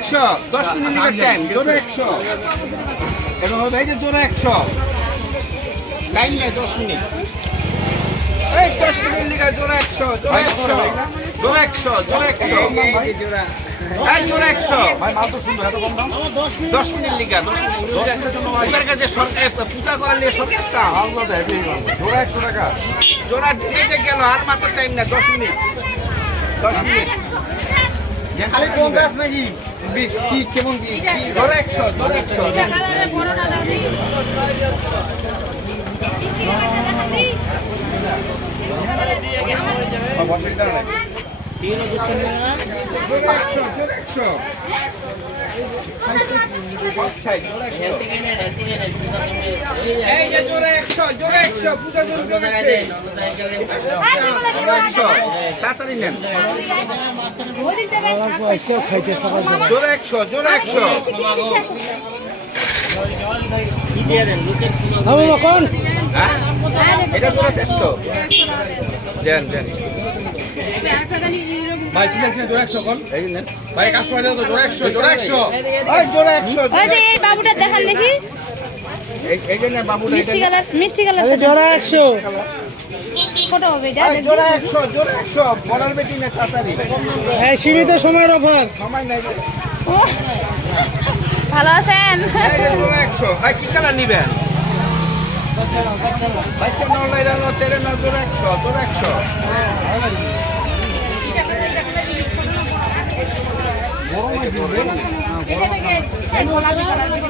100 10 minute লিগার time জোরে 100 এটা হবে এই যে জোরে 100 টাইম নেই 10 মিনিট এই 10 মিনিট লিগার জোরে 100 জোরে 100 জোরে 100 এই জোড়া এই জোরে 100 ভাই মাল তো সুন্দর, এত কম দাম। 10 মিনিট লিগার 10 মিনিট লিগার কাছে সরকার পুতা করার লিগে সরকার চা আল্লাহ দেয়, জোড়া 100 টাকা। জোড়া এই যে গেল আর মাত্র টাইম না 10 মিনিট 10 মিনিট খালি কম গাছ নাকি? কি কেমন কি জোরে 100 জোরে 100 এই যে জোরে 100 জোরে 100 পূজা জোরে যাচ্ছে তাড়াতাড়ি নেন জোরে 100 জোরে 100 হ্যাঁ এটা জোরে 100 দেন দেন ভাই ছিলেন জোড়া 100 কোন? এই নেন ভাই কাস্টমার দাও তো জোড়া 100, জোড়া 100। এই জোরে 100 ওই যে এই বাবুটা দেখান দেখি এই যে না বাবু মিষ্টি কালার জোড়া 100। কত হবে এটা জোরে 100 জোরে 100 বলার বেটি না তাড়াতাড়ি হ্যাঁ, সীমিত সময়ের অফার। সময় নাই ও, ভালো আছেন এই যে জোরে 100 এই কি কালার নিবেন বাচ্চা নলাই রানো তেরে না জোরে 100 জোরে 100